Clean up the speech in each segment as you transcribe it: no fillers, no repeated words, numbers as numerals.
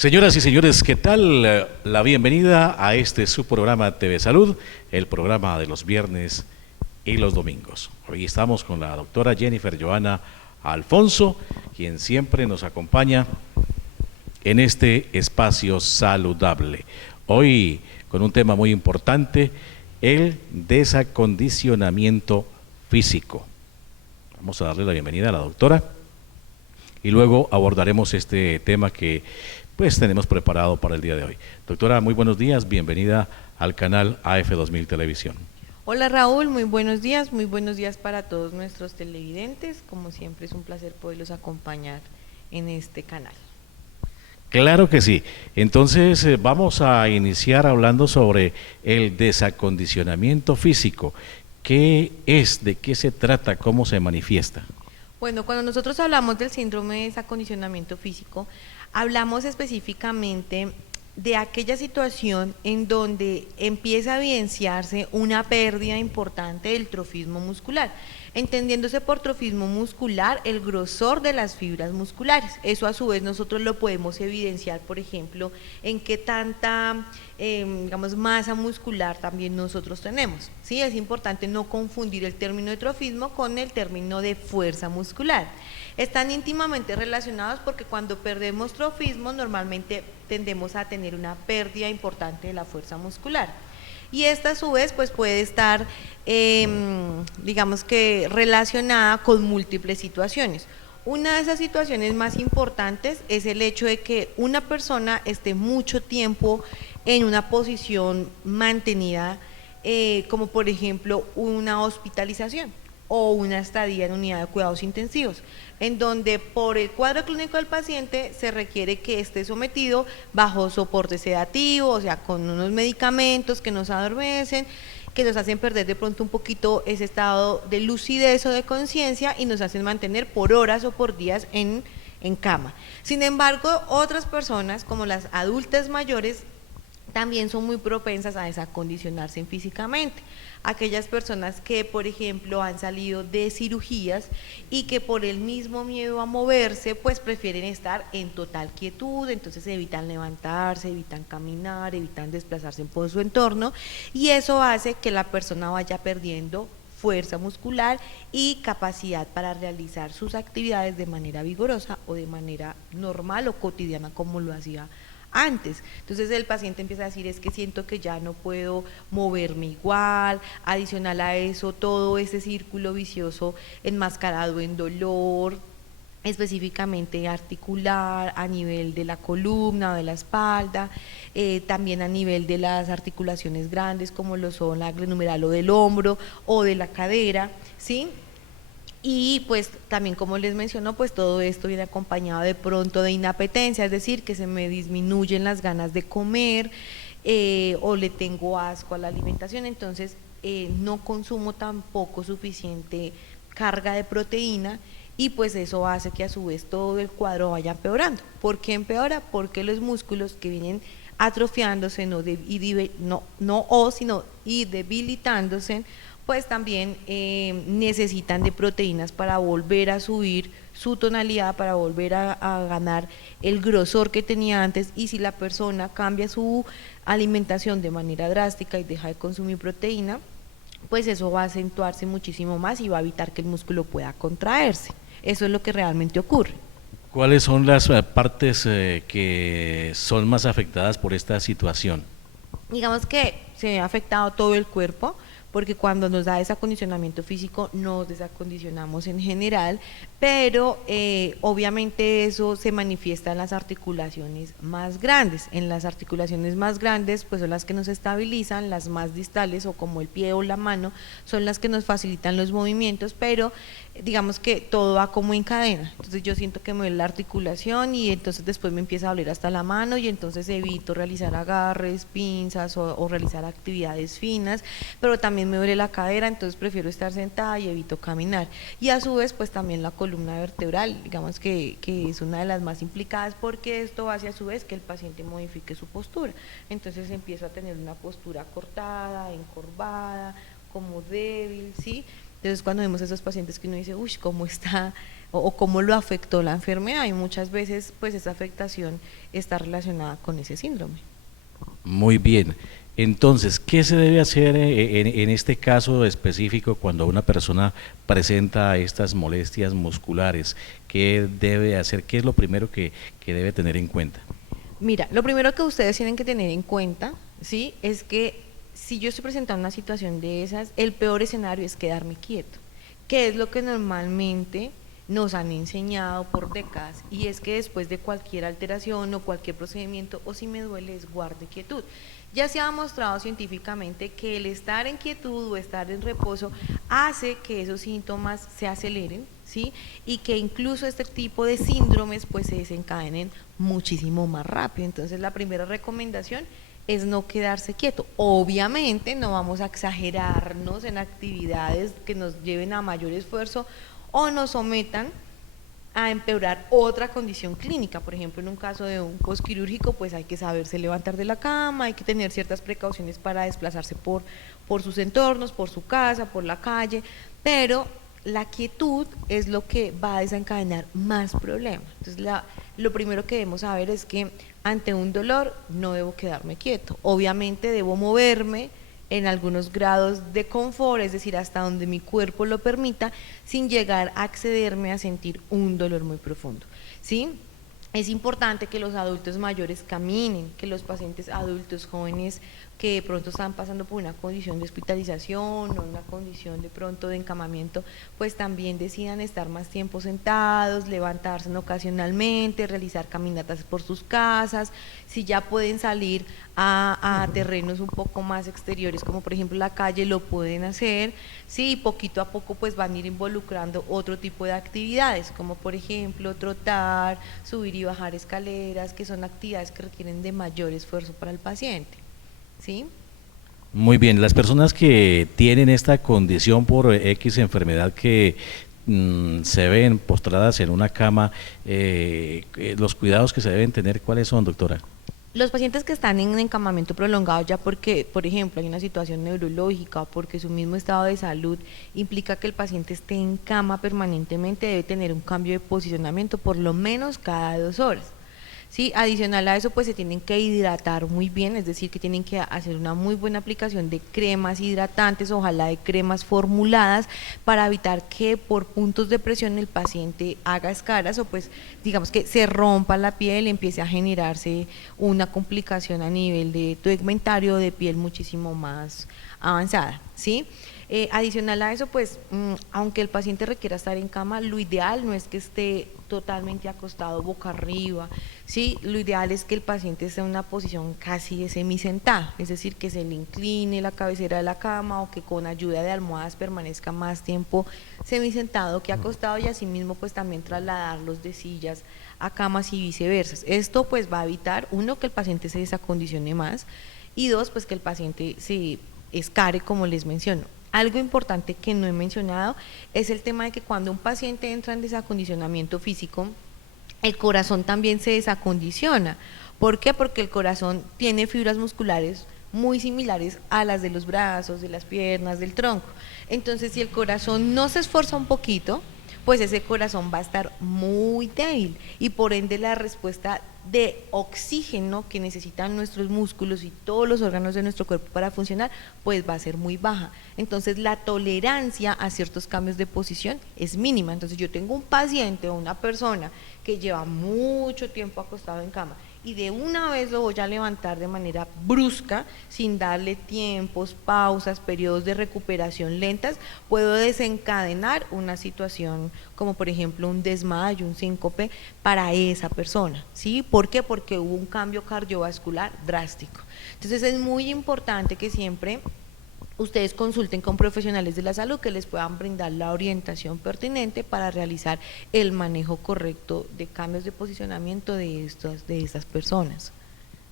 Señoras y señores, ¿qué tal? La bienvenida a este su programa TV Salud, el programa de los viernes y los domingos. Hoy estamos con la doctora Jennifer Joana Alfonso, quien siempre nos acompaña en este espacio saludable. Hoy con un tema muy importante, el desacondicionamiento físico. Vamos a darle la bienvenida a la doctora y luego abordaremos este tema que pues tenemos preparado para el día de hoy. Doctora, muy buenos días, bienvenida al canal AF2000 Televisión. Hola Raúl, muy buenos días para todos nuestros televidentes. Como siempre es un placer poderlos acompañar en este canal. Claro que sí. Entonces vamos a iniciar hablando sobre el desacondicionamiento físico. ¿Qué es? ¿De qué se trata? ¿Cómo se manifiesta? Bueno, cuando nosotros hablamos del síndrome de desacondicionamiento físico, hablamos específicamente de aquella situación en donde empieza a evidenciarse una pérdida importante del trofismo muscular, entendiéndose por trofismo muscular el grosor de las fibras musculares. Eso a su vez nosotros lo podemos evidenciar, por ejemplo, en qué tanta digamos, masa muscular también nosotros tenemos. ¿Sí? Es importante no confundir el término de trofismo con el término de fuerza muscular. Están íntimamente relacionados porque cuando perdemos trofismo normalmente tendemos a tener una pérdida importante de la fuerza muscular. Y esta a su vez pues puede estar digamos que relacionada con múltiples situaciones. Una de esas situaciones más importantes es el hecho de que una persona esté mucho tiempo en una posición mantenida, como por ejemplo una hospitalización o una estadía en unidad de cuidados intensivos, en donde por el cuadro clínico del paciente se requiere que esté sometido bajo soporte sedativo, o sea, con unos medicamentos que nos adormecen, que nos hacen perder de pronto un poquito ese estado de lucidez o de conciencia y nos hacen mantener por horas o por días en cama. Sin embargo, otras personas, como las adultas mayores, también son muy propensas a desacondicionarse físicamente. Aquellas personas que, por ejemplo, han salido de cirugías y que por el mismo miedo a moverse, pues prefieren estar en total quietud, entonces evitan levantarse, evitan caminar, evitan desplazarse por su entorno, y eso hace que la persona vaya perdiendo fuerza muscular y capacidad para realizar sus actividades de manera vigorosa o de manera normal o cotidiana como lo hacía antes. Entonces el paciente empieza a decir, es que siento que ya no puedo moverme igual, adicional a eso todo ese círculo vicioso enmascarado en dolor, específicamente articular, a nivel de la columna o de la espalda, también a nivel de las articulaciones grandes como lo son la glenohumeral o del hombro o de la cadera, ¿sí? Y pues también, como les menciono, pues todo esto viene acompañado de pronto de inapetencia, es decir, que se me disminuyen las ganas de comer, o le tengo asco a la alimentación, entonces no consumo tampoco suficiente carga de proteína, y pues eso hace que a su vez todo el cuadro vaya empeorando. ¿Por qué empeora? Porque los músculos que vienen atrofiándose sino y debilitándose, pues también necesitan de proteínas para volver a subir su tonalidad, para volver a ganar el grosor que tenía antes. Y si la persona cambia su alimentación de manera drástica y deja de consumir proteína, pues eso va a acentuarse muchísimo más y va a evitar que el músculo pueda contraerse. Eso es lo que realmente ocurre. ¿Cuáles son las partes que son más afectadas por esta situación? Digamos que se ha afectado todo el cuerpo, porque cuando nos da desacondicionamiento físico nos desacondicionamos en general, pero obviamente eso se manifiesta en las articulaciones más grandes. En las articulaciones más grandes pues son las que nos estabilizan, las más distales o como el pie o la mano son las que nos facilitan los movimientos, pero digamos que todo va como en cadena. Entonces yo siento que me duele la articulación y entonces después me empieza a doler hasta la mano y entonces evito realizar agarres, pinzas o realizar actividades finas, pero también me duele la cadera, entonces prefiero estar sentada y evito caminar. Y a su vez pues también la columna vertebral, digamos que es una de las más implicadas, porque esto hace a su vez que el paciente modifique su postura. Entonces empiezo a tener una postura cortada, encorvada, como débil, ¿sí? Entonces cuando vemos a esos pacientes que uno dice, uy, cómo está o cómo lo afectó la enfermedad, y muchas veces pues esa afectación está relacionada con ese síndrome. Muy bien. Entonces, ¿qué se debe hacer en este caso específico cuando una persona presenta estas molestias musculares? ¿Qué debe hacer? ¿Qué es lo primero que debe tener en cuenta? Mira, lo primero que ustedes tienen que tener en cuenta, ¿sí? Es que si yo estoy presentando una situación de esas, el peor escenario es quedarme quieto, que es lo que normalmente nos han enseñado por décadas, y es que después de cualquier alteración o cualquier procedimiento, o si me duele, es guarde quietud. Ya se ha demostrado científicamente que el estar en quietud o estar en reposo hace que esos síntomas se aceleren, ¿sí? Y que incluso este tipo de síndromes pues se desencadenen muchísimo más rápido. Entonces la primera recomendación es no quedarse quieto. Obviamente no vamos a exagerarnos en actividades que nos lleven a mayor esfuerzo o nos sometan a empeorar otra condición clínica. Por ejemplo, en un caso de un postquirúrgico, pues hay que saberse levantar de la cama, hay que tener ciertas precauciones para desplazarse por sus entornos, por su casa, por la calle, pero la quietud es lo que va a desencadenar más problemas. Entonces, lo primero que debemos saber es que ante un dolor no debo quedarme quieto. Obviamente debo moverme en algunos grados de confort, es decir, hasta donde mi cuerpo lo permita, sin llegar a accederme a sentir un dolor muy profundo, ¿sí? Es importante que los adultos mayores caminen, que los pacientes adultos jóvenes que de pronto están pasando por una condición de hospitalización o una condición de pronto de encamamiento, pues también decidan estar más tiempo sentados, levantarse ocasionalmente, realizar caminatas por sus casas. Si ya pueden salir a terrenos un poco más exteriores, como por ejemplo la calle, lo pueden hacer, sí, poquito a poco pues van a ir involucrando otro tipo de actividades, como por ejemplo trotar, subir y bajar escaleras, que son actividades que requieren de mayor esfuerzo para el paciente, ¿sí? Muy bien, las personas que tienen esta condición por X enfermedad que se ven postradas en una cama, los cuidados que se deben tener, ¿cuáles son, doctora? Los pacientes que están en encamamiento prolongado, ya porque, por ejemplo, hay una situación neurológica o porque su mismo estado de salud implica que el paciente esté en cama permanentemente, debe tener un cambio de posicionamiento por lo menos cada 2 horas. Sí, adicional a eso, pues se tienen que hidratar muy bien, es decir, que tienen que hacer una muy buena aplicación de cremas hidratantes, ojalá de cremas formuladas, para evitar que por puntos de presión el paciente haga escaras o pues digamos que se rompa la piel, empiece a generarse una complicación a nivel de tegmentario de piel muchísimo más avanzada, ¿sí? Adicional a eso, pues, aunque el paciente requiera estar en cama, lo ideal no es que esté totalmente acostado boca arriba, ¿sí? Lo ideal es que el paciente esté en una posición casi de semisentado, es decir, que se le incline la cabecera de la cama o que con ayuda de almohadas permanezca más tiempo semisentado que acostado, y asimismo pues también trasladarlos de sillas a camas y viceversa. Esto pues va a evitar, uno, que el paciente se desacondicione más, y dos, pues que el paciente se escare, como les menciono. Algo importante que no he mencionado es el tema de que cuando un paciente entra en desacondicionamiento físico, el corazón también se desacondiciona. ¿Por qué? Porque el corazón tiene fibras musculares muy similares a las de los brazos, de las piernas, del tronco. Entonces, si el corazón no se esfuerza un poquito, pues ese corazón va a estar muy débil y por ende la respuesta de oxígeno que necesitan nuestros músculos y todos los órganos de nuestro cuerpo para funcionar, pues va a ser muy baja. Entonces la tolerancia a ciertos cambios de posición es mínima. Entonces yo tengo un paciente o una persona que lleva mucho tiempo acostado en cama y de una vez lo voy a levantar de manera brusca, sin darle tiempos, pausas, periodos de recuperación lentas, puedo desencadenar una situación como por ejemplo un desmayo, un síncope para esa persona, ¿sí? ¿Por qué? Porque hubo un cambio cardiovascular drástico. Entonces es muy importante que siempre ustedes consulten con profesionales de la salud que les puedan brindar la orientación pertinente para realizar el manejo correcto de cambios de posicionamiento de estas personas.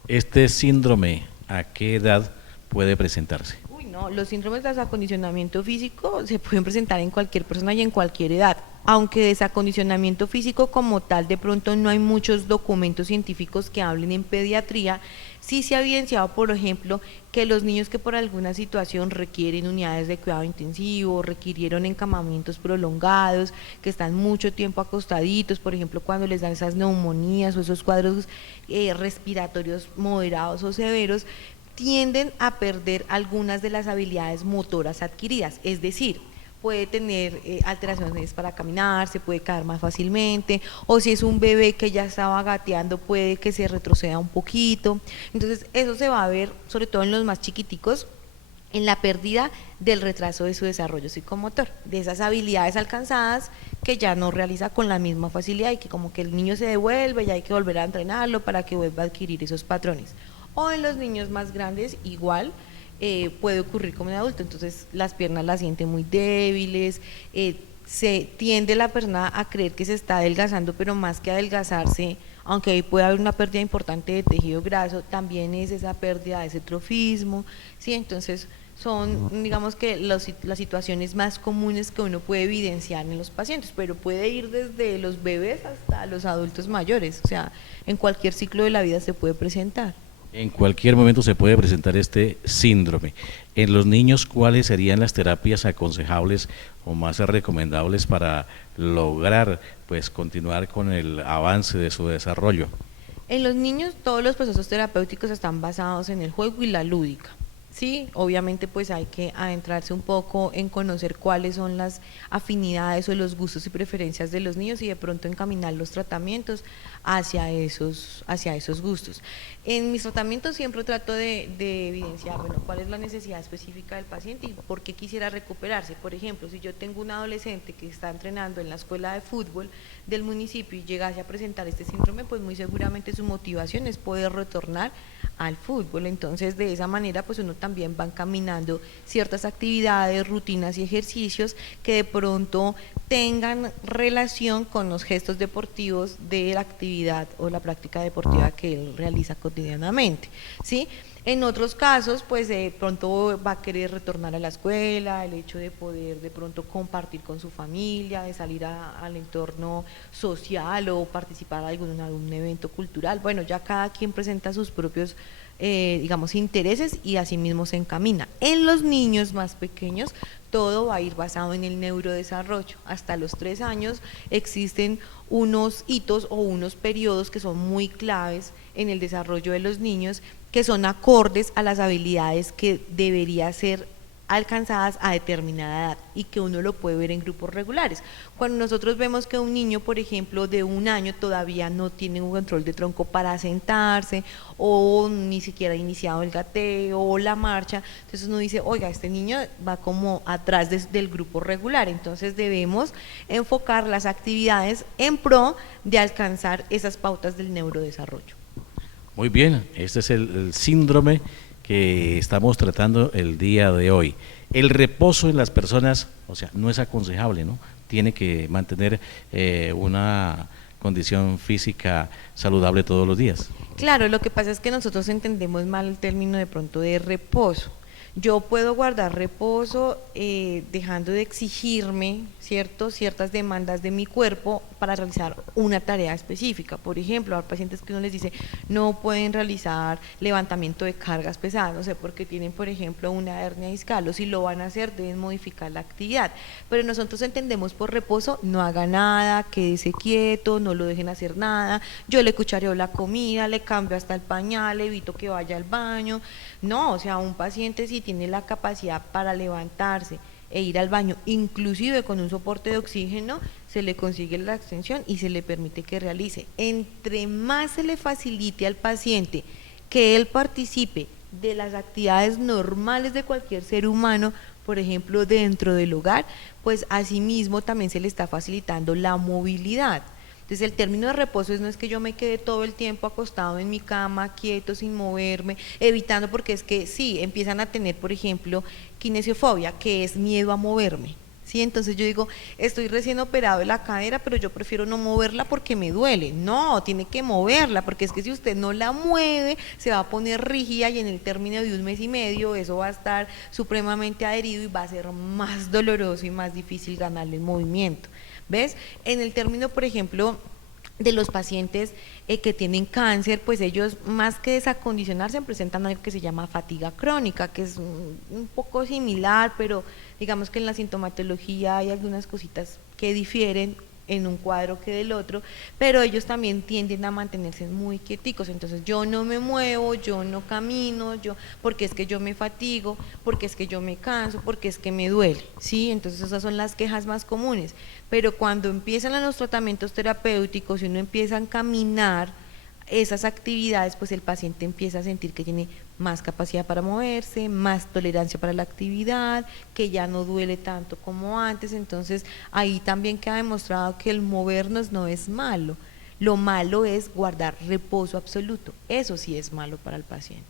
Este síndrome, ¿a qué edad puede presentarse? Uy, no, los síndromes de desacondicionamiento físico se pueden presentar en cualquier persona y en cualquier edad. aunque desacondicionamiento físico como tal, de pronto no hay muchos documentos científicos que hablen en pediatría. Sí se ha evidenciado, por ejemplo, que los niños que por alguna situación requieren unidades de cuidado intensivo, requirieron encamamientos prolongados, que están mucho tiempo acostaditos, por ejemplo, cuando les dan esas neumonías o esos cuadros respiratorios moderados o severos, tienden a perder algunas de las habilidades motoras adquiridas, es decir, puede tener alteraciones para caminar, se puede caer más fácilmente, o si es un bebé que ya estaba gateando, puede que se retroceda un poquito. Entonces, eso se va a ver, sobre todo en los más chiquiticos, en la pérdida del retraso de su desarrollo psicomotor, de esas habilidades alcanzadas que ya no realiza con la misma facilidad y que como que el niño se devuelve y hay que volver a entrenarlo para que vuelva a adquirir esos patrones. O en los niños más grandes, igual, puede ocurrir como en adulto, entonces las piernas las siente muy débiles, se tiende la persona a creer que se está adelgazando, pero más que adelgazarse, aunque ahí puede haber una pérdida importante de tejido graso, también es esa pérdida de ese trofismo, ¿sí? Entonces son, digamos que las situaciones más comunes que uno puede evidenciar en los pacientes, pero puede ir desde los bebés hasta los adultos mayores, o sea, en cualquier ciclo de la vida se puede presentar. En cualquier momento se puede presentar este síndrome. En los niños, ¿cuáles serían las terapias aconsejables o más recomendables para lograr pues continuar con el avance de su desarrollo? En los niños todos los procesos terapéuticos están basados en el juego y la lúdica. Sí, obviamente pues hay que adentrarse un poco en conocer cuáles son las afinidades o los gustos y preferencias de los niños y de pronto encaminar los tratamientos hacia esos gustos. En mis tratamientos siempre trato de evidenciar, bueno, cuál es la necesidad específica del paciente y por qué quisiera recuperarse. Por ejemplo, si yo tengo un adolescente que está entrenando en la escuela de fútbol del municipio y llegase a presentar este síndrome, pues muy seguramente su motivación es poder retornar al fútbol. Entonces, de esa manera, pues uno también va encaminando ciertas actividades, rutinas y ejercicios que de pronto tengan relación con los gestos deportivos de la actividad o la práctica deportiva que él realiza cotidianamente, ¿sí? En otros casos, pues de pronto va a querer retornar a la escuela, el hecho de poder de pronto compartir con su familia, de salir al entorno social o participar en algún evento cultural. Bueno, ya cada quien presenta sus propios, digamos, intereses y así mismo se encamina. En los niños más pequeños, todo va a ir basado en el neurodesarrollo. Hasta los 3 años existen unos hitos o unos periodos que son muy claves en el desarrollo de los niños, que son acordes a las habilidades que debería ser alcanzadas a determinada edad y que uno lo puede ver en grupos regulares. Cuando nosotros vemos que un niño, por ejemplo, de 1 año todavía no tiene un control de tronco para sentarse o ni siquiera ha iniciado el gateo o la marcha, entonces uno dice, oiga, este niño va como atrás del grupo regular, entonces debemos enfocar las actividades en pro de alcanzar esas pautas del neurodesarrollo. Muy bien, este es el síndrome que estamos tratando el día de hoy. El reposo en las personas, o sea, no es aconsejable, ¿no? Tiene que mantener una condición física saludable todos los días. Claro, lo que pasa es que nosotros entendemos mal el término de pronto de reposo. Yo puedo guardar reposo dejando de exigirme, ¿cierto?, ciertas demandas de mi cuerpo para realizar una tarea específica. Por ejemplo, hay pacientes que uno les dice no pueden realizar levantamiento de cargas pesadas, no sé, porque tienen, por ejemplo, una hernia discal, o si lo van a hacer deben modificar la actividad. Pero nosotros entendemos por reposo, no haga nada, quédese quieto, no lo dejen hacer nada, yo le cuchareo la comida, le cambio hasta el pañal, evito que vaya al baño. No, o sea, un paciente si tiene la capacidad para levantarse e ir al baño, inclusive con un soporte de oxígeno, se le consigue la extensión y se le permite que realice. Entre más se le facilite al paciente que él participe de las actividades normales de cualquier ser humano, por ejemplo, dentro del hogar, pues asimismo también se le está facilitando la movilidad. Entonces el término de reposo no es que yo me quede todo el tiempo acostado en mi cama, quieto, sin moverme, evitando, porque es que sí, empiezan a tener, por ejemplo, kinesiofobia, que es miedo a moverme. Sí, entonces yo digo, estoy recién operado de la cadera, pero yo prefiero no moverla porque me duele. No, tiene que moverla, porque es que si usted no la mueve, se va a poner rígida y en el término de 1 mes y medio eso va a estar supremamente adherido y va a ser más doloroso y más difícil ganarle el movimiento. ¿ves? En el término, por ejemplo, de los pacientes que tienen cáncer, pues ellos más que desacondicionarse presentan algo que se llama fatiga crónica, que es un poco similar, pero digamos que en la sintomatología hay algunas cositas que difieren en un cuadro que del otro, pero ellos también tienden a mantenerse muy quieticos, entonces yo no me muevo, yo no camino, yo, porque es que yo me fatigo, porque es que yo me canso, porque es que me duele, ¿sí? Entonces esas son las quejas más comunes, pero cuando empiezan los tratamientos terapéuticos y uno empieza a caminar esas actividades, pues el paciente empieza a sentir que tiene más capacidad para moverse, más tolerancia para la actividad, que ya no duele tanto como antes, entonces ahí también queda demostrado que el movernos no es malo, lo malo es guardar reposo absoluto, eso sí es malo para el paciente.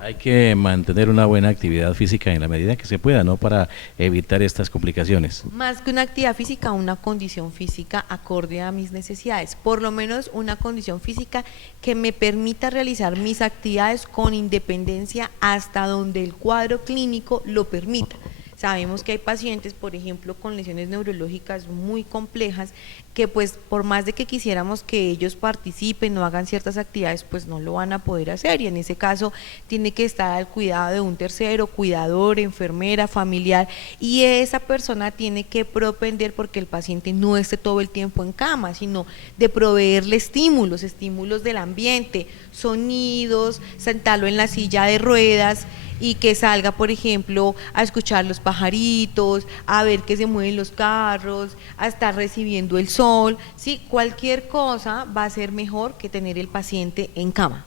Hay que mantener una buena actividad física en la medida que se pueda, ¿no? Para evitar estas complicaciones. Más que una actividad física, una condición física acorde a mis necesidades, por lo menos una condición física que me permita realizar mis actividades con independencia hasta donde el cuadro clínico lo permita. Sabemos que hay pacientes, por ejemplo, con lesiones neurológicas muy complejas, que pues por más de que quisiéramos que ellos participen o hagan ciertas actividades, pues no lo van a poder hacer, y en ese caso tiene que estar al cuidado de un tercero, cuidador, enfermera, familiar, y esa persona tiene que propender porque el paciente no esté todo el tiempo en cama, sino de proveerle estímulos, estímulos del ambiente, sonidos, sentarlo en la silla de ruedas, y que salga, por ejemplo, a escuchar los pajaritos, a ver que se mueven los carros, a estar recibiendo el sol, ¿sí? Cualquier cosa va a ser mejor que tener el paciente en cama,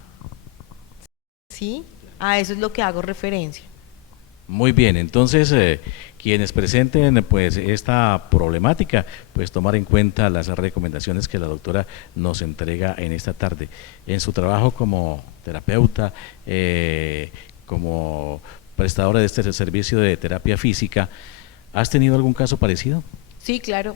¿sí? A eso es lo que hago referencia. Muy bien, entonces quienes presenten pues esta problemática, pues tomar en cuenta las recomendaciones que la doctora nos entrega en esta tarde. En su trabajo como terapeuta, como prestadora de este servicio de terapia física, ¿has tenido algún caso parecido? Sí, claro,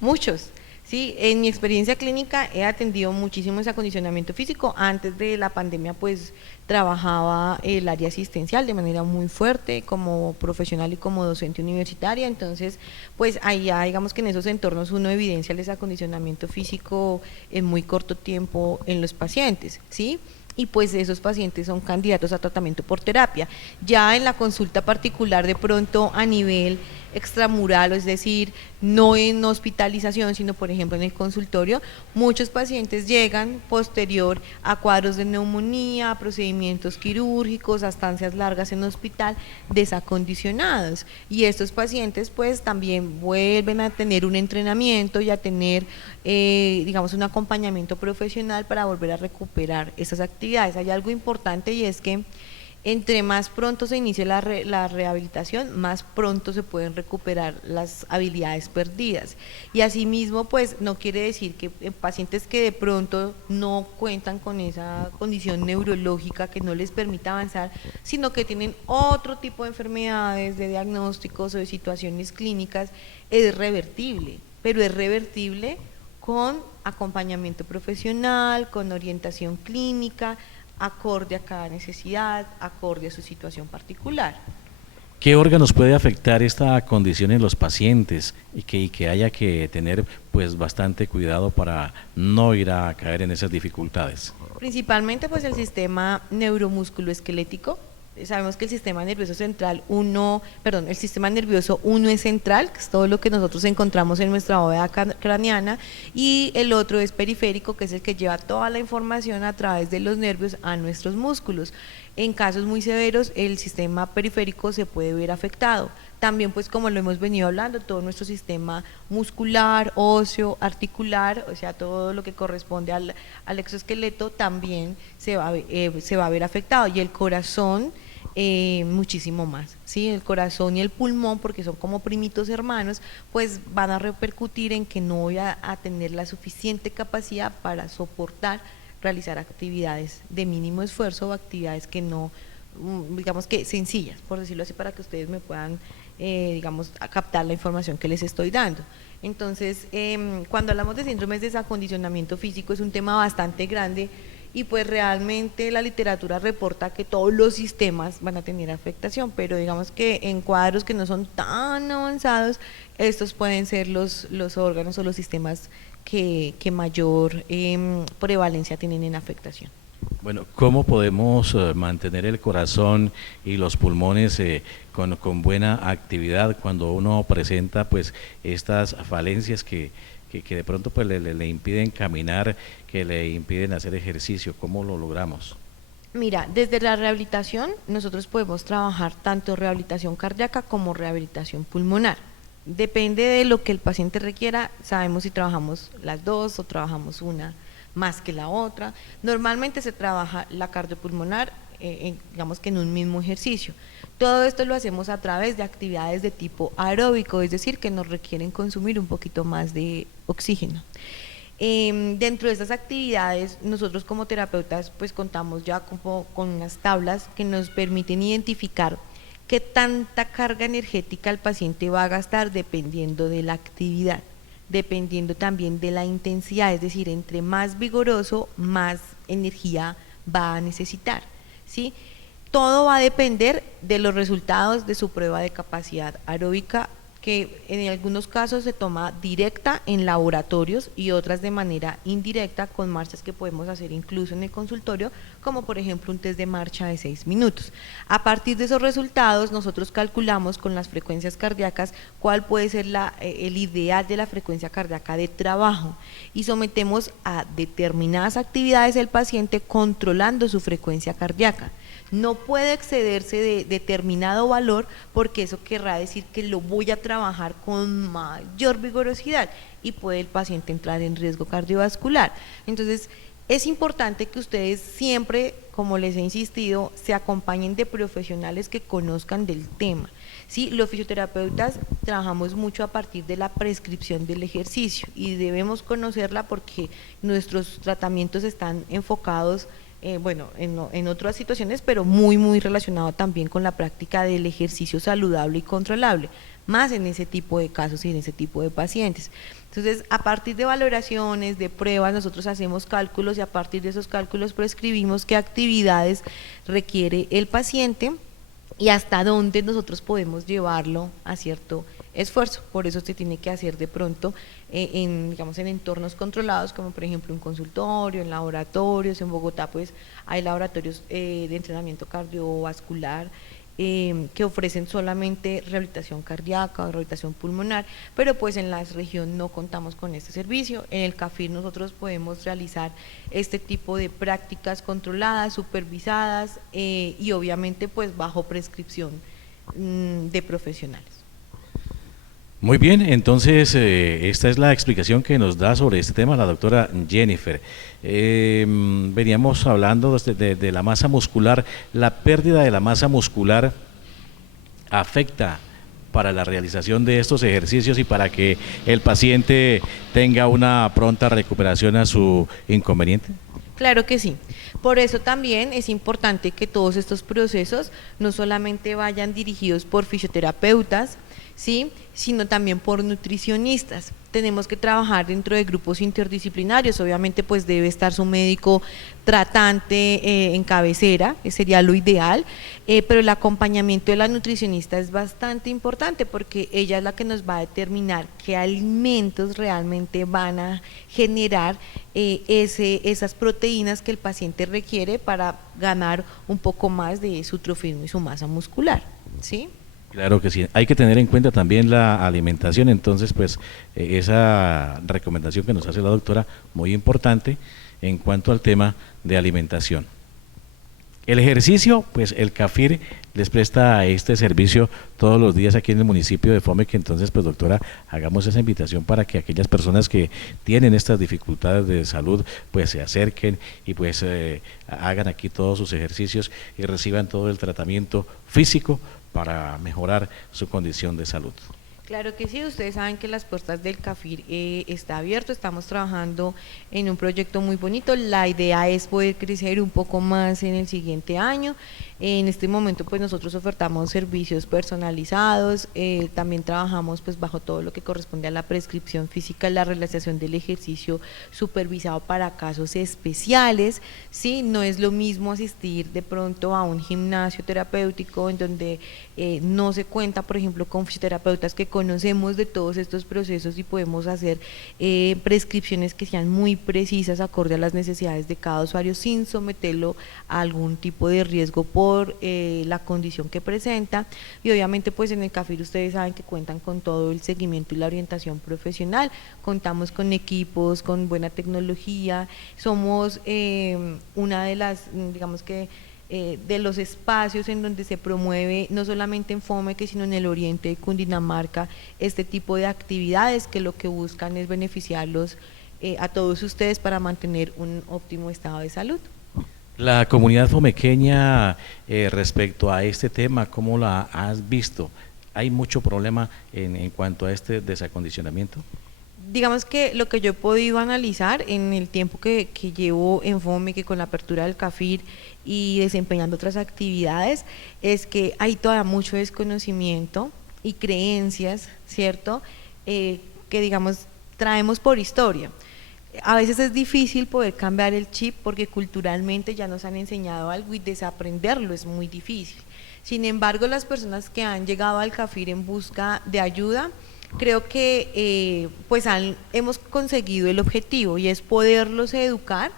muchos. Sí, en mi experiencia clínica he atendido muchísimo ese acondicionamiento físico. Antes de la pandemia, pues trabajaba el área asistencial de manera muy fuerte como profesional y como docente universitaria. Entonces, pues ahí ya digamos que en esos entornos uno evidencia el desacondicionamiento físico en muy corto tiempo en los pacientes, ¿sí? Y pues esos pacientes son candidatos a tratamiento por terapia. Ya en la consulta particular, de pronto a nivel extramural, es decir, no en hospitalización, sino por ejemplo en el consultorio, muchos pacientes llegan posterior a cuadros de neumonía, a procedimientos quirúrgicos, a estancias largas en hospital, desacondicionados, y estos pacientes pues también vuelven a tener un entrenamiento y a tener digamos un acompañamiento profesional para volver a recuperar esas actividades. Hay algo importante, y es que entre más pronto se inicie la rehabilitación, más pronto se pueden recuperar las habilidades perdidas. Y asimismo, pues no quiere decir que pacientes que de pronto no cuentan con esa condición neurológica que no les permita avanzar, sino que tienen otro tipo de enfermedades, de diagnósticos o de situaciones clínicas, es revertible, pero es revertible con acompañamiento profesional, con orientación clínica, acorde a cada necesidad, acorde a su situación particular. ¿Qué órganos puede afectar esta condición en los pacientes y que haya que tener pues bastante cuidado para no ir a caer en esas dificultades? Principalmente pues el sistema neuromusculoesquelético. Sabemos que el sistema nervioso central el sistema nervioso 1 es central, que es todo lo que nosotros encontramos en nuestra bóveda craneana, y el otro es periférico, que es el que lleva toda la información a través de los nervios a nuestros músculos. En casos muy severos, el sistema periférico se puede ver afectado. También, pues como lo hemos venido hablando, todo nuestro sistema muscular, óseo, articular, o sea, todo lo que corresponde al exoesqueleto también se va a ver afectado. Y el corazón, muchísimo más, ¿sí? El corazón y el pulmón, porque son como primitos hermanos, pues van a repercutir en que no voy a tener la suficiente capacidad para soportar realizar actividades de mínimo esfuerzo o actividades que no, digamos que sencillas, por decirlo así, para que ustedes me puedan, digamos, captar la información que les estoy dando. Entonces, cuando hablamos de síndromes de desacondicionamiento físico, es un tema bastante grande, y pues realmente la literatura reporta que todos los sistemas van a tener afectación, pero digamos que en cuadros que no son tan avanzados, estos pueden ser los órganos o los sistemas que mayor prevalencia tienen en afectación. Bueno, ¿cómo podemos mantener el corazón y los pulmones con buena actividad cuando uno presenta pues estas falencias que de pronto pues le impiden caminar, que le impiden hacer ejercicio? ¿Cómo lo logramos? Mira, desde la rehabilitación nosotros podemos trabajar tanto rehabilitación cardíaca como rehabilitación pulmonar. Depende de lo que el paciente requiera, sabemos si trabajamos las dos o trabajamos una más que la otra. Normalmente se trabaja la cardiopulmonar, digamos que en un mismo ejercicio. Todo esto lo hacemos a través de actividades de tipo aeróbico, es decir, que nos requieren consumir un poquito más de oxígeno. Dentro de estas actividades, nosotros como terapeutas pues contamos ya con unas tablas que nos permiten identificar qué tanta carga energética el paciente va a gastar dependiendo de la actividad, dependiendo también de la intensidad, es decir, entre más vigoroso, más energía va a necesitar, ¿sí? Todo va a depender de los resultados de su prueba de capacidad aeróbica, que en algunos casos se toma directa en laboratorios y otras de manera indirecta con marchas que podemos hacer incluso en el consultorio, como por ejemplo un test de marcha de 6 minutos. A partir de esos resultados nosotros calculamos con las frecuencias cardíacas cuál puede ser el ideal de la frecuencia cardíaca de trabajo y sometemos a determinadas actividades el paciente controlando su frecuencia cardíaca. No puede excederse de determinado valor porque eso querrá decir que lo voy a trabajar con mayor vigorosidad y puede el paciente entrar en riesgo cardiovascular. Entonces, es importante que ustedes siempre, como les he insistido, se acompañen de profesionales que conozcan del tema. Sí, los fisioterapeutas trabajamos mucho a partir de la prescripción del ejercicio y debemos conocerla porque nuestros tratamientos están enfocados en otras situaciones, pero muy relacionado también con la práctica del ejercicio saludable y controlable, más en ese tipo de casos y en ese tipo de pacientes. Entonces, a partir de valoraciones, de pruebas, nosotros hacemos cálculos y a partir de esos cálculos prescribimos qué actividades requiere el paciente y hasta dónde nosotros podemos llevarlo a cierto esfuerzo. Por eso se tiene que hacer de pronto digamos en entornos controlados, como por ejemplo un consultorio, en laboratorios. En Bogotá pues hay laboratorios de entrenamiento cardiovascular que ofrecen solamente rehabilitación cardíaca o rehabilitación pulmonar, pero pues en la región no contamos con este servicio. En el CAFIR nosotros podemos realizar este tipo de prácticas controladas, supervisadas y obviamente pues bajo prescripción de profesionales. Muy bien, entonces esta es la explicación que nos da sobre este tema la doctora Jennifer. Veníamos hablando de la masa muscular. La pérdida de la masa muscular afecta para la realización de estos ejercicios y para que el paciente tenga una pronta recuperación a su inconveniente. Claro que sí. Por eso también es importante que todos estos procesos no solamente vayan dirigidos por fisioterapeutas, ¿sí?, sino también por nutricionistas. Tenemos que trabajar dentro de grupos interdisciplinarios, obviamente pues debe estar su médico tratante en cabecera, que sería lo ideal, pero el acompañamiento de la nutricionista es bastante importante porque ella es la que nos va a determinar qué alimentos realmente van a generar esas proteínas que el paciente requiere para ganar un poco más de su trofismo y su masa muscular, ¿sí? Claro que sí, hay que tener en cuenta también la alimentación, entonces pues esa recomendación que nos hace la doctora, muy importante en cuanto al tema de alimentación. El ejercicio, pues el CAFIR les presta este servicio todos los días aquí en el municipio de Fomeque, entonces pues doctora, hagamos esa invitación para que aquellas personas que tienen estas dificultades de salud pues se acerquen y pues hagan aquí todos sus ejercicios y reciban todo el tratamiento físico para mejorar su condición de salud. Claro que sí, ustedes saben que las puertas del CAFIR está abierto, estamos trabajando en un proyecto muy bonito, la idea es poder crecer un poco más en el siguiente año. En este momento pues nosotros ofertamos servicios personalizados, también trabajamos pues bajo todo lo que corresponde a la prescripción física, la realización del ejercicio supervisado para casos especiales, ¿sí? No es lo mismo asistir de pronto a un gimnasio terapéutico en donde no se cuenta, por ejemplo, con fisioterapeutas que conocemos de todos estos procesos y podemos hacer prescripciones que sean muy precisas acorde a las necesidades de cada usuario sin someterlo a algún tipo de riesgo por la condición que presenta. Y obviamente pues en el CAFIR ustedes saben que cuentan con todo el seguimiento y la orientación profesional, contamos con equipos, con buena tecnología, somos una de las, digamos que de los espacios en donde se promueve no solamente en Fomeque sino en el oriente de Cundinamarca este tipo de actividades que lo que buscan es beneficiarlos a todos ustedes para mantener un óptimo estado de salud. La comunidad fomequeña respecto a este tema, ¿cómo la has visto? ¿Hay mucho problema en cuanto a este desacondicionamiento? Digamos que lo que yo he podido analizar en el tiempo que llevo en Fomeque con la apertura del CAFIR y desempeñando otras actividades, es que hay todavía mucho desconocimiento y creencias, ¿cierto? Que digamos traemos por historia. A veces es difícil poder cambiar el chip porque culturalmente ya nos han enseñado algo y desaprenderlo es muy difícil. Sin embargo, las personas que han llegado al CAFIR en busca de ayuda, creo que hemos conseguido el objetivo y es poderlos educar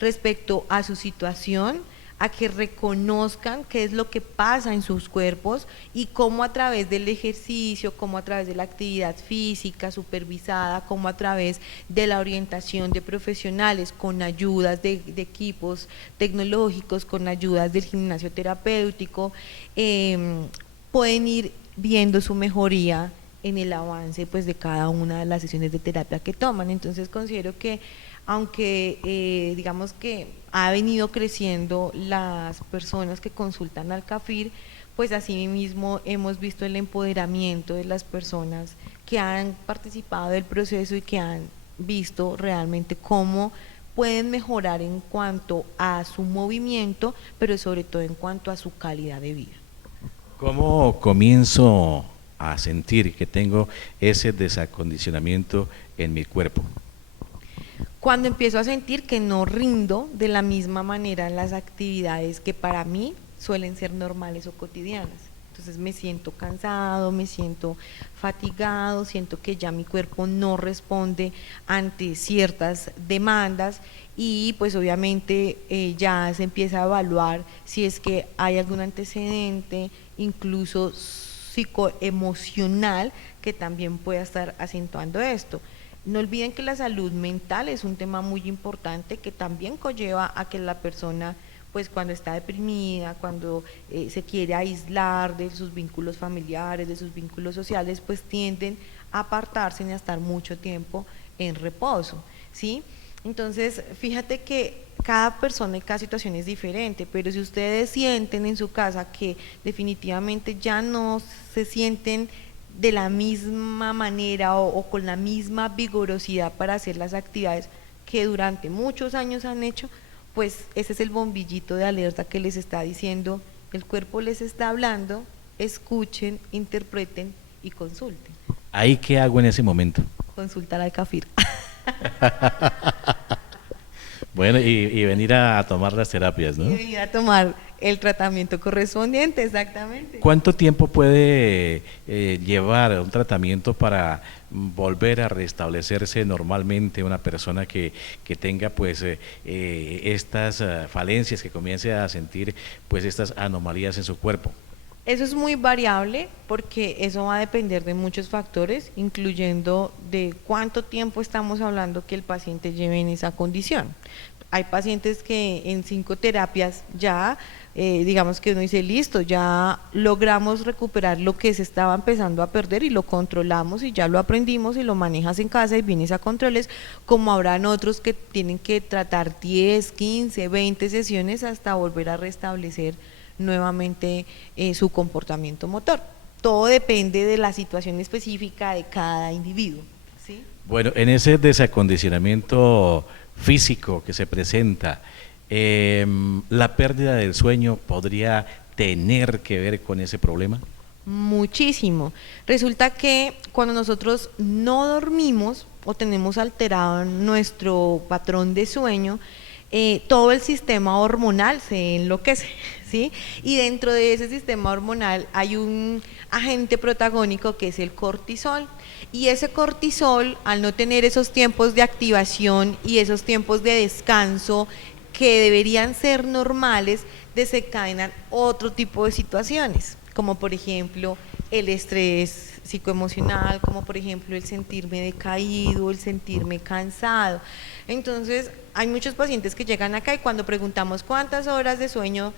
respecto a su situación, a que reconozcan qué es lo que pasa en sus cuerpos y cómo a través del ejercicio, cómo a través de la actividad física supervisada, cómo a través de la orientación de profesionales con ayudas de equipos tecnológicos, con ayudas del gimnasio terapéutico, pueden ir viendo su mejoría en el avance pues de cada una de las sesiones de terapia que toman. Entonces considero que aunque digamos que ha venido creciendo las personas que consultan al CAFIR, pues así mismo hemos visto el empoderamiento de las personas que han participado del proceso y que han visto realmente cómo pueden mejorar en cuanto a su movimiento, pero sobre todo en cuanto a su calidad de vida. ¿Cómo comienzo a sentir que tengo ese desacondicionamiento en mi cuerpo? Cuando empiezo a sentir que no rindo de la misma manera en las actividades que para mí suelen ser normales o cotidianas. Entonces me siento cansado, me siento fatigado, siento que ya mi cuerpo no responde ante ciertas demandas y pues obviamente ya se empieza a evaluar si es que hay algún antecedente, incluso psicoemocional, que también pueda estar acentuando esto. No olviden que la salud mental es un tema muy importante que también conlleva a que la persona, pues cuando está deprimida, cuando se quiere aislar de sus vínculos familiares, de sus vínculos sociales, pues tienden a apartarse y a estar mucho tiempo en reposo, ¿sí? Entonces, fíjate que cada persona y cada situación es diferente, pero si ustedes sienten en su casa que definitivamente ya no se sienten de la misma manera o con la misma vigorosidad para hacer las actividades que durante muchos años han hecho, pues ese es el bombillito de alerta que les está diciendo, el cuerpo les está hablando, escuchen, interpreten y consulten. ¿Ahí qué hago en ese momento? Consultar al CAFIR. Bueno, y venir a tomar las terapias, ¿no? Y venir a tomar el tratamiento correspondiente, exactamente. ¿Cuánto tiempo puede llevar un tratamiento para volver a restablecerse normalmente una persona que tenga pues estas falencias, que comience a sentir pues estas anomalías en su cuerpo? Eso es muy variable porque eso va a depender de muchos factores, incluyendo de cuánto tiempo estamos hablando que el paciente lleve en esa condición. Hay pacientes que en 5 terapias ya, digamos que uno dice, listo, ya logramos recuperar lo que se estaba empezando a perder y lo controlamos y ya lo aprendimos y lo manejas en casa y vienes a controles, como habrán otros que tienen que tratar 10, 15, 20 sesiones hasta volver a restablecer nuevamente su comportamiento motor. todo depende de la situación específica de cada individuo, ¿sí? Bueno, en ese desacondicionamiento físico que se presenta, ¿la pérdida del sueño podría tener que ver con ese problema? Muchísimo. Resulta que cuando nosotros no dormimos o tenemos alterado nuestro patrón de sueño, todo el sistema hormonal se enloquece, ¿sí? Y dentro de ese sistema hormonal hay un agente protagónico que es el cortisol. Y ese cortisol, al no tener esos tiempos de activación y esos tiempos de descanso que deberían ser normales, desencadenan otro tipo de situaciones, como por ejemplo el estrés psicoemocional, como por ejemplo el sentirme decaído, el sentirme cansado. Entonces, hay muchos pacientes que llegan acá y cuando preguntamos cuántas horas de sueño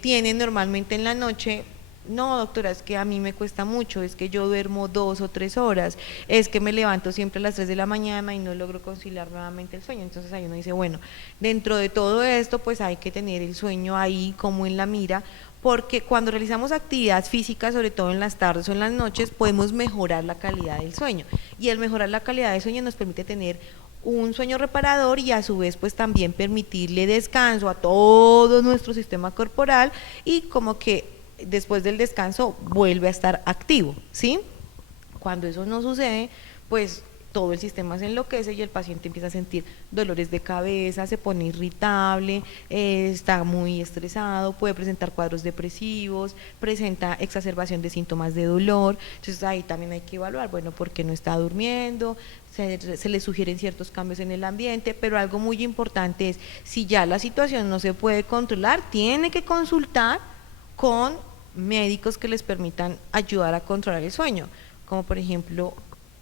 tienen normalmente en la noche, no, doctora, es que a mí me cuesta mucho, es que yo duermo 2 o 3 horas, es que me levanto siempre a las 3 de la mañana y no logro conciliar nuevamente el sueño. Entonces ahí uno dice, bueno, dentro de todo esto, pues hay que tener el sueño ahí como en la mira, porque cuando realizamos actividad física, sobre todo en las tardes o en las noches, podemos mejorar la calidad del sueño. Y el mejorar la calidad del sueño nos permite tener un sueño reparador y a su vez pues también permitirle descanso a todo nuestro sistema corporal y como que después del descanso vuelve a estar activo, ¿sí? Cuando eso no sucede, pues todo el sistema se enloquece y el paciente empieza a sentir dolores de cabeza, se pone irritable, está muy estresado, puede presentar cuadros depresivos, presenta exacerbación de síntomas de dolor. Entonces ahí también hay que evaluar, bueno, ¿por qué no está durmiendo? Se le sugieren ciertos cambios en el ambiente, pero algo muy importante es, si ya la situación no se puede controlar, tiene que consultar con médicos que les permitan ayudar a controlar el sueño, como por ejemplo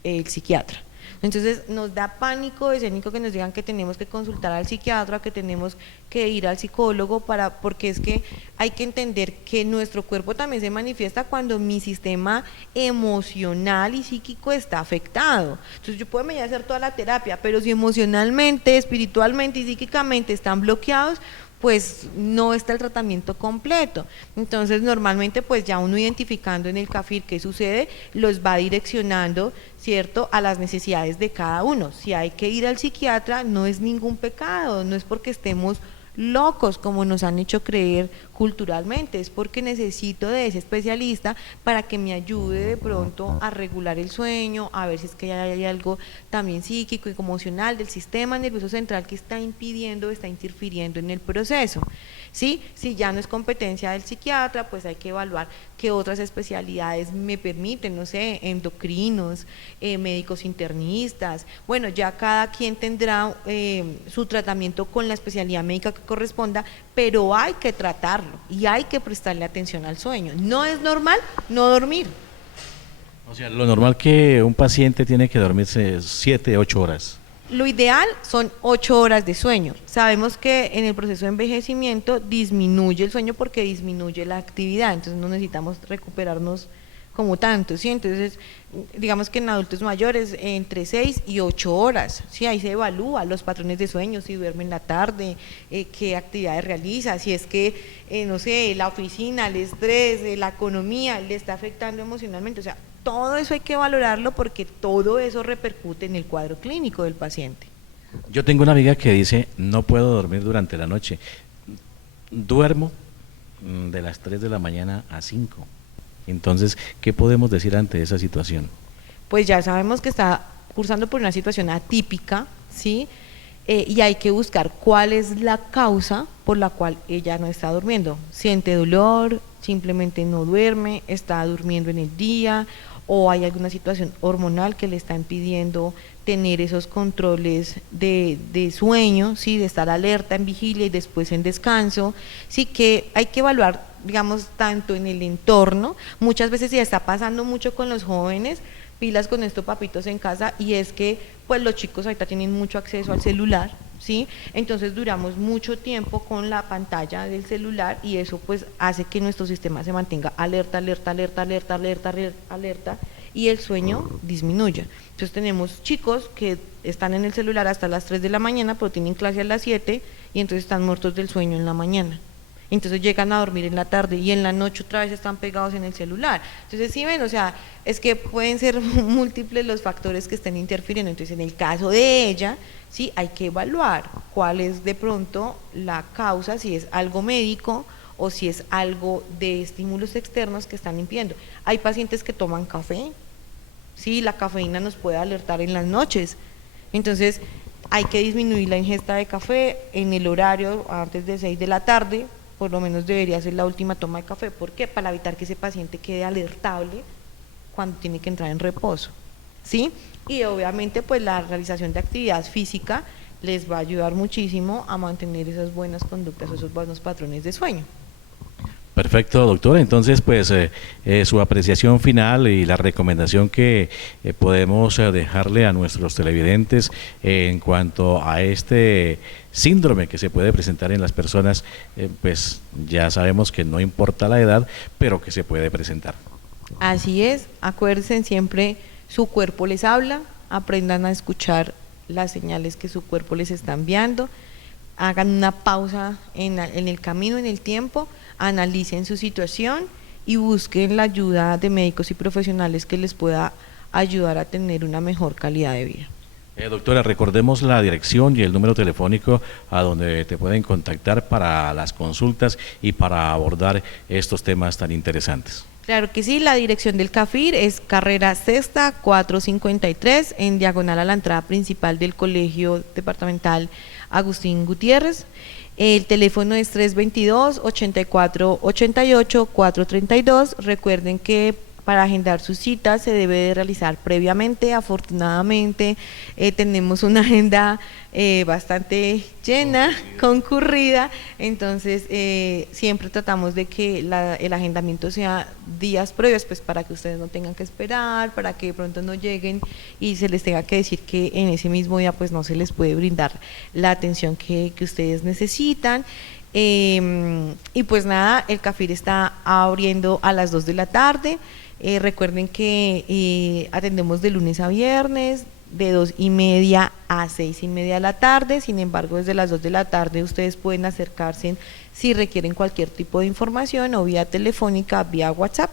el psiquiatra. Entonces nos da pánico escénico que nos digan que tenemos que consultar al psiquiatra, que tenemos que ir al psicólogo, porque es que hay que entender que nuestro cuerpo también se manifiesta cuando mi sistema emocional y psíquico está afectado. Entonces yo puedo venir a hacer toda la terapia, pero si emocionalmente, espiritualmente y psíquicamente están bloqueados, pues no está el tratamiento completo. Entonces normalmente pues ya uno identificando en el CAFIR qué sucede, los va direccionando, ¿cierto?, a las necesidades de cada uno. Si hay que ir al psiquiatra, no es ningún pecado, no es porque estemos locos como nos han hecho creer culturalmente, es porque necesito de ese especialista para que me ayude de pronto a regular el sueño, a ver si es que hay algo también psíquico y emocional del sistema nervioso central que está impidiendo, está interfiriendo en el proceso. ¿Sí? Si ya no es competencia del psiquiatra, pues hay que evaluar qué otras especialidades me permiten, no sé, endocrinos, médicos internistas. Bueno, ya cada quien tendrá su tratamiento con la especialidad médica que corresponda, pero hay que tratarlo y hay que prestarle atención al sueño. No es normal no dormir. O sea, lo normal que un paciente tiene que dormirse 7, 8 horas. Lo ideal son 8 horas de sueño. Sabemos que en el proceso de envejecimiento disminuye el sueño porque disminuye la actividad, entonces no necesitamos recuperarnos como tanto, ¿sí? Entonces, digamos que en adultos mayores entre 6 y 8 horas, ¿sí? Ahí se evalúa los patrones de sueño, si duerme en la tarde, qué actividades realiza, si es que, no sé, la oficina, el estrés, la economía le está afectando emocionalmente, o sea, todo eso hay que valorarlo porque todo eso repercute en el cuadro clínico del paciente. Yo tengo una amiga que dice, no puedo dormir durante la noche, duermo de las 3 de la mañana a 5. Entonces, ¿qué podemos decir ante esa situación? Pues ya sabemos que está cursando por una situación atípica, ¿sí? Y hay que buscar cuál es la causa por la cual ella no está durmiendo. Siente dolor, simplemente no duerme, está durmiendo en el día, o hay alguna situación hormonal que le está impidiendo tener esos controles de sueño, ¿sí? De estar alerta en vigilia y después en descanso. Sí, que hay que evaluar, digamos, tanto en el entorno, muchas veces ya está pasando mucho con los jóvenes, pilas con esto, papitos, en casa, y es que pues los chicos ahorita tienen mucho acceso al celular, ¿sí? Entonces duramos mucho tiempo con la pantalla del celular y eso pues hace que nuestro sistema se mantenga alerta, alerta, alerta, alerta, alerta, alerta, alerta, y el sueño disminuya. Entonces tenemos chicos que están en el celular hasta las 3 de la mañana, pero tienen clase a las 7 y entonces están muertos del sueño en la mañana. Entonces llegan a dormir en la tarde y en la noche otra vez están pegados en el celular. Entonces, sí ven, o sea, es que pueden ser múltiples los factores que estén interfiriendo. Entonces, en el caso de ella, sí, hay que evaluar cuál es de pronto la causa, si es algo médico o si es algo de estímulos externos que están impidiendo. Hay pacientes que toman café, sí, la cafeína nos puede alertar en las noches. Entonces, hay que disminuir la ingesta de café en el horario antes de 6 de la tarde, por lo menos debería ser la última toma de café. ¿Por qué? Para evitar que ese paciente quede alertable cuando tiene que entrar en reposo, ¿sí? Y obviamente pues la realización de actividad física les va a ayudar muchísimo a mantener esas buenas conductas, esos buenos patrones de sueño. Perfecto, doctora. Entonces, pues su apreciación final y la recomendación que podemos dejarle a nuestros televidentes en cuanto a este síndrome que se puede presentar en las personas, pues ya sabemos que no importa la edad, pero que se puede presentar. Así es, acuérdense siempre, su cuerpo les habla, aprendan a escuchar las señales que su cuerpo les está enviando, hagan una pausa en el camino, en el tiempo, analicen su situación y busquen la ayuda de médicos y profesionales que les pueda ayudar a tener una mejor calidad de vida. Doctora, recordemos la dirección y el número telefónico a donde te pueden contactar para las consultas y para abordar estos temas tan interesantes. Claro que sí, la dirección del CAFIR es Carrera Sexta 453, en diagonal a la entrada principal del Colegio Departamental Agustín Gutiérrez. El teléfono es 322-8488-432. Recuerden que para agendar su cita se debe de realizar previamente. Afortunadamente tenemos una agenda bastante llena, concurrida, entonces siempre tratamos de que el agendamiento sea días previos, pues para que ustedes no tengan que esperar, para que de pronto no lleguen y se les tenga que decir que en ese mismo día pues no se les puede brindar la atención que ustedes necesitan. Y pues nada, el CAFIR está abriendo a las 2 de la tarde. Recuerden que atendemos de lunes a viernes, de 2:30 a 6:30 de la tarde. Sin embargo, desde las 2 de la tarde ustedes pueden acercarse si requieren cualquier tipo de información o vía telefónica, vía WhatsApp.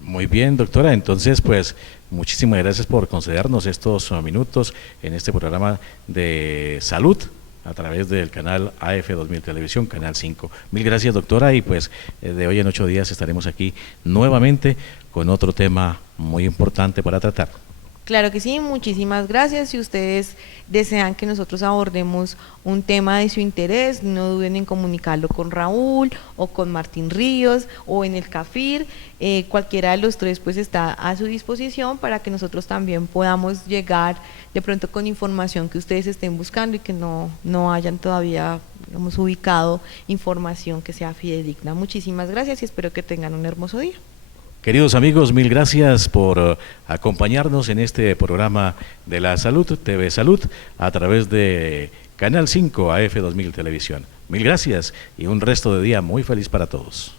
Muy bien, doctora. Entonces, pues muchísimas gracias por concedernos estos minutos en este programa de salud a través del canal AF2000 Televisión, Canal 5. Mil gracias, doctora, y pues de hoy en 8 días estaremos aquí nuevamente con otro tema muy importante para tratar. Claro que sí, muchísimas gracias. Si ustedes desean que nosotros abordemos un tema de su interés, no duden en comunicarlo con Raúl o con Martín Ríos o en el CAFIR. Cualquiera de los tres pues está a su disposición para que nosotros también podamos llegar de pronto con información que ustedes estén buscando y que no hayan todavía, digamos, ubicado información que sea fidedigna. Muchísimas gracias y espero que tengan un hermoso día. Queridos amigos, mil gracias por acompañarnos en este programa de la Salud, TV Salud, a través de Canal 5 AF2000 Televisión. Mil gracias y un resto de día muy feliz para todos.